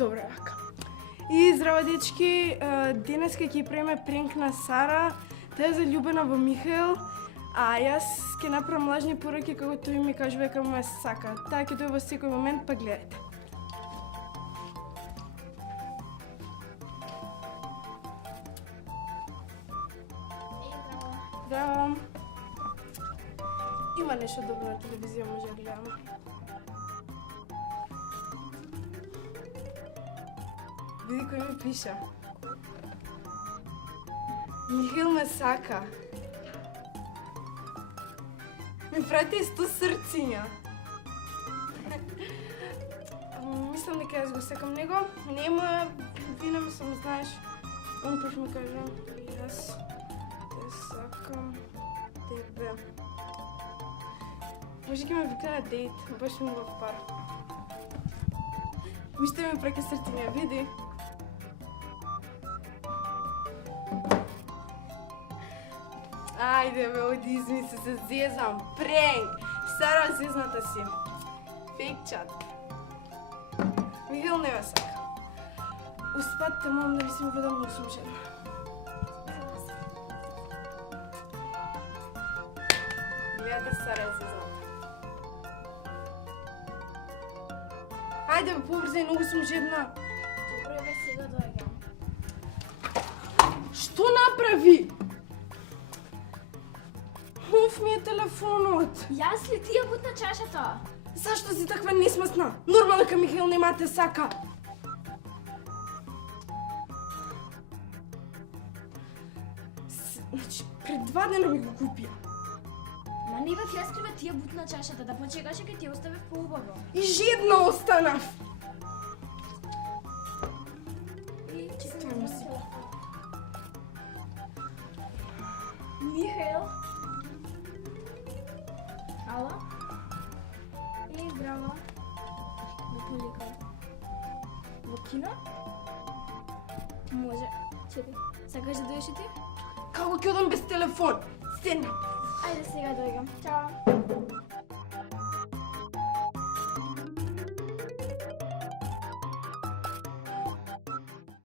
Добре, вака. И здраво дечки, денеска ќе правиме пренк на Сара. Таа е заљубена во Михаел, а јас ќе направам лажни пораки како тој ми кажува дека ме сака. Таа ќе дојде во секој момент, па гледајте. Здраво. Има нешто добро на телевизија, може да гледаме. Види кој ми пиша. Михаил ме сака. Ми прати 100 срциња. Мислам дека јас го сакам него. Нема вина, мислам, знаеш. Он пуш ми кажа, јас те сакам тебе. Може ќе ме викне на дейт, баш ми го пара. Вижте ме прака срциња, види. Ајде бе, оди измисли, се зезам. Пренк! Сара, зезната си. Фейк чат. Михаил не ме сака. Успат те молам да ми си ми бъда много сумжена. Гледате Сара е зезната. Ајде бе, побрзај, много сум жедна. Добре бе, сега дојдам. Што направи? Оф ми е телефонот. Јас ли ти ја бутна чашата? Зашто си таква несмасна? Нормално дека Михаил нема те сака. Значи, пред 2 дена ми го купија. Ма не бев јас крива, ти ја бутна чашата, да почекаше ке ти ја оставев поубаво. И жедна останав. Стварно си. Михаил? Ала? Здраво. Во лика. Во кино? Може. Чекај. Сакаш да дојдеш и ти? Како ќе одам без телефон? Седна. Ајде сега дојдам. Чао.